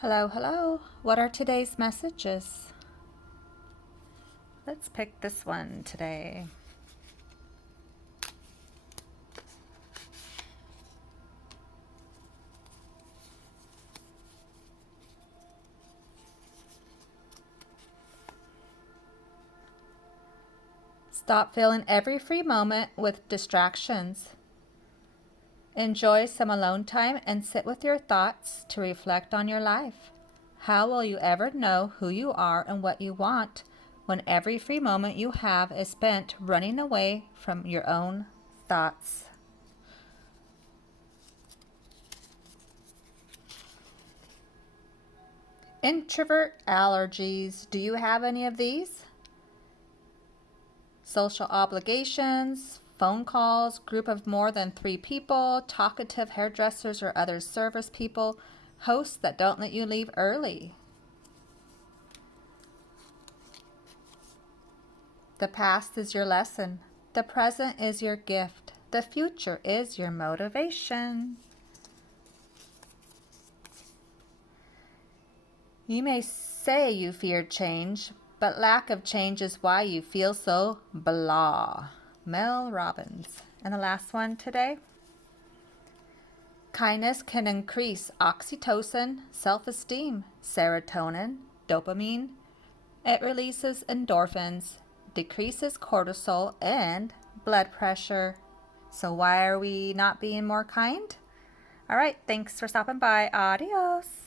Hello, hello. What are today's messages? Let's pick this one today. Stop filling every free moment with distractions. Enjoy some alone time and sit with your thoughts to reflect on your life. How will you ever know who you are and what you want when every free moment you have is spent running away from your own thoughts? Introvert allergies. Do you have any of these? Social obligations, phone calls, group of more than 3 people, talkative hairdressers or other service people, hosts that don't let you leave early. The past is your lesson. The present is your gift. The future is your motivation. You may say you fear change, but lack of change is why you feel so blah. Mel Robbins. And the last one today. Kindness can increase oxytocin, self-esteem, serotonin, dopamine. It releases endorphins, decreases cortisol, and blood pressure. So why are we not being more kind? All right, thanks for stopping by. Adios.